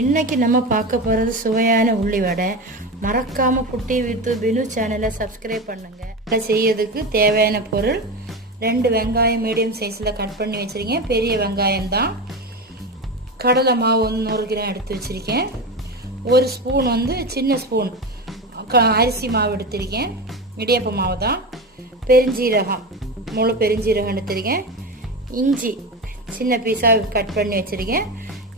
இன்னைக்கு நம்ம பார்க்க போகிறது சுவையான உள்ளி வடை. மறக்காமல் குட்டி வித்து பினு சேனலை சப்ஸ்கிரைப் பண்ணுங்க. இதை செய்யறதுக்கு தேவையான பொருள் 2 வெங்காயம் மீடியம் சைஸில் கட் பண்ணி வச்சுருக்கேன். பெரிய வெங்காயம் தான். கடலை மாவு 100 கிராம் எடுத்து வச்சுருக்கேன். 1 ஸ்பூன் சின்ன ஸ்பூன் அரிசி மாவு எடுத்திருக்கேன். இடியப்ப மாவு தான். பெருஞ்சீரகம், முழு பெருஞ்சீரகம் எடுத்திருக்கேன். இஞ்சி சின்ன பீஸாக கட் பண்ணி வச்சுருக்கேன்.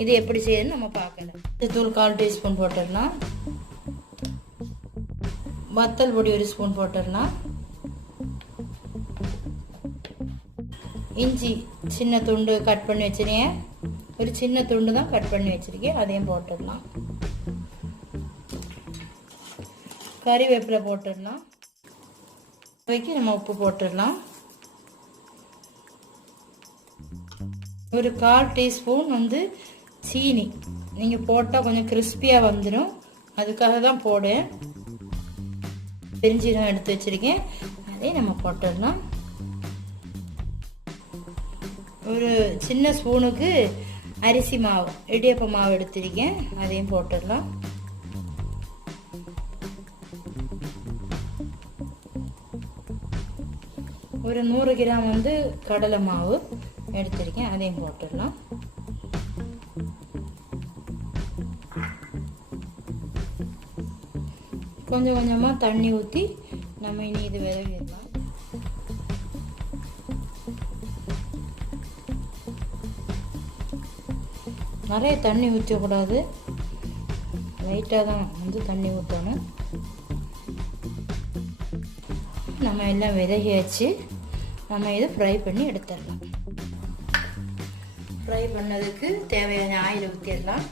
இது எப்படி செய்யணும்னு நம்ம பார்க்கலாம். தூள் 1/4 டீஸ்பூன் போட்டுடலாம். வத்தல் பொடி 1 ஸ்பூன் போட்டுடலாம். இஞ்சி சின்ன துண்டு கட் பண்ணி வச்சுருக்கேன். ஒரு சின்ன துண்டு தான் கட் பண்ணி வச்சுருக்கேன், அதையும் போட்டுடலாம். கறிவேப்பிலை போட்டுடலாம். அதுக்கு நம்ம உப்பு போட்டுடலாம். ஒரு 1/4 டீஸ்பூன் சீனி நீங்கள் போட்டால் கொஞ்சம் கிறிஸ்பியாக வந்துடும், அதுக்காக தான் போடுவேன். பெருஞ்சீரகம் எடுத்து வச்சுருக்கேன், அதையும் நம்ம போட்டுடலாம். ஒரு சின்ன ஸ்பூனுக்கு அரிசி மாவு இடியப்ப மாவு எடுத்திருக்கேன், அதையும் போட்டுடலாம். ஒரு 100 கிராம் கடலை மாவு எடுத்திருக்கேன், அதையும் போட்டுடலாம். கொஞ்சம் கொஞ்சமாக தண்ணி ஊற்றி நம்ம இனி இது விதவிடலாம். நிறைய தண்ணி ஊற்றக்கூடாது, லைட்டாக தான் தண்ணி ஊற்றணும். நம்ம எல்லாம் விதகியாச்சு. நம்ம இதை ஃப்ரை பண்ணி எடுத்துடலாம். ஃப்ரை பண்ணதுக்கு தேவையான ஆயில் ஊற்றிடலாம்.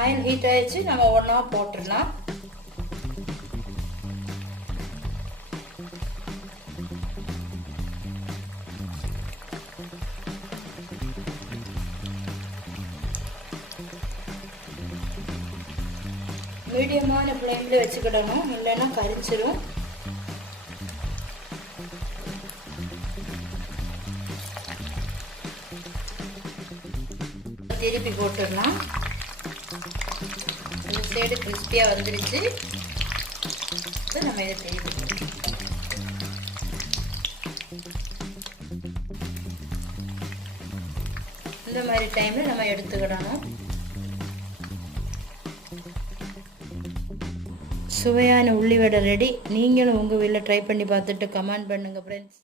ஆயில் ஹீட் ஆயிடுச்சு, நம்ம ஒன்றா போட்டுடலாம். மீடியமான ஃப்ளேமில் வச்சுக்கிடணும், இல்லைன்னா கரிச்சிடும். திருப்பி போட்டுடலாம். இந்த சைடு கிறிஸ்பியாக வந்துருச்சு. நம்ம இதை திருப்பி இந்த மாதிரி டைமில் நம்ம எடுத்துக்கிடணும். சுவையான உள்ளி வடை ரெடி. நீங்களும் உங்கள் வீட்டில் ட்ரை பண்ணி பார்த்துட்டு கமெண்ட் பண்ணுங்கள் ஃப்ரெண்ட்ஸ்.